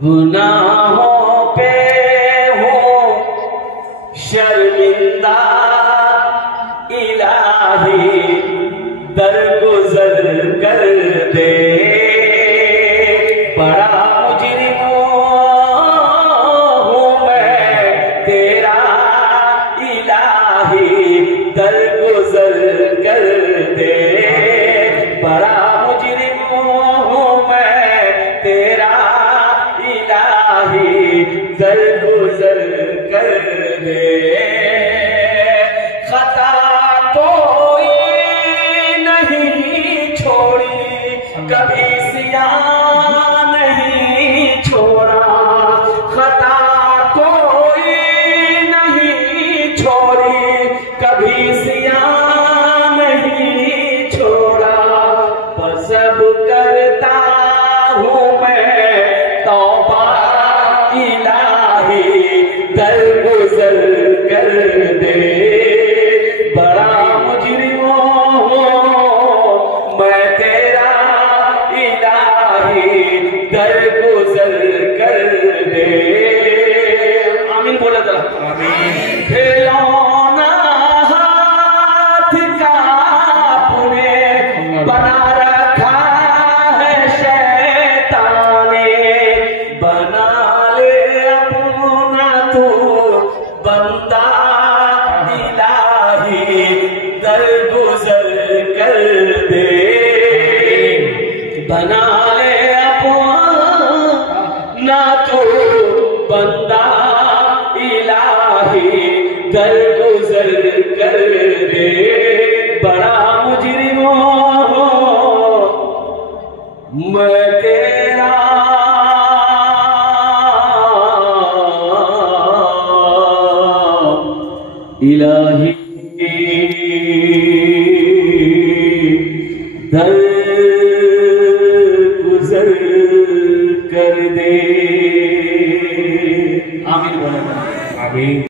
गुनाहों पे हूँ शर्मिंदा इलाही, दरगुजर कर दे। बड़ा मुजरिम हूँ मैं तेरा इलाही, दरगुजर कर दे। बड़ा मुजरिम हूँ मैं तेरा इलाही, दरगुजर कर दे। खता कोई नहीं छोड़ी, कभी सियाह नहीं छोड़ा। खता कोई नहीं छोड़ी, कभी सियाह नहीं छोड़ा। पर सब करता हूँ मैं तौबा इलाही, दरगुजर कर दे। बड़ा मुजरिम हूँ मैं तेरा इलाही, दरगुजर कर दे। आमीन बोला जरा। आमीन। खिलौना हाथ का अपने बना रखा है शैतान ने। बना ले अपना तू बंदा इलाही, दरगुजर कर दे। बना ले अपना तू बंदा इलाही, दरगुजर कर दे। बड़ा मुजरिम हूँ मैं तेरा इलाही, दरगुजर कर दे। आमीन बोला। आमीन।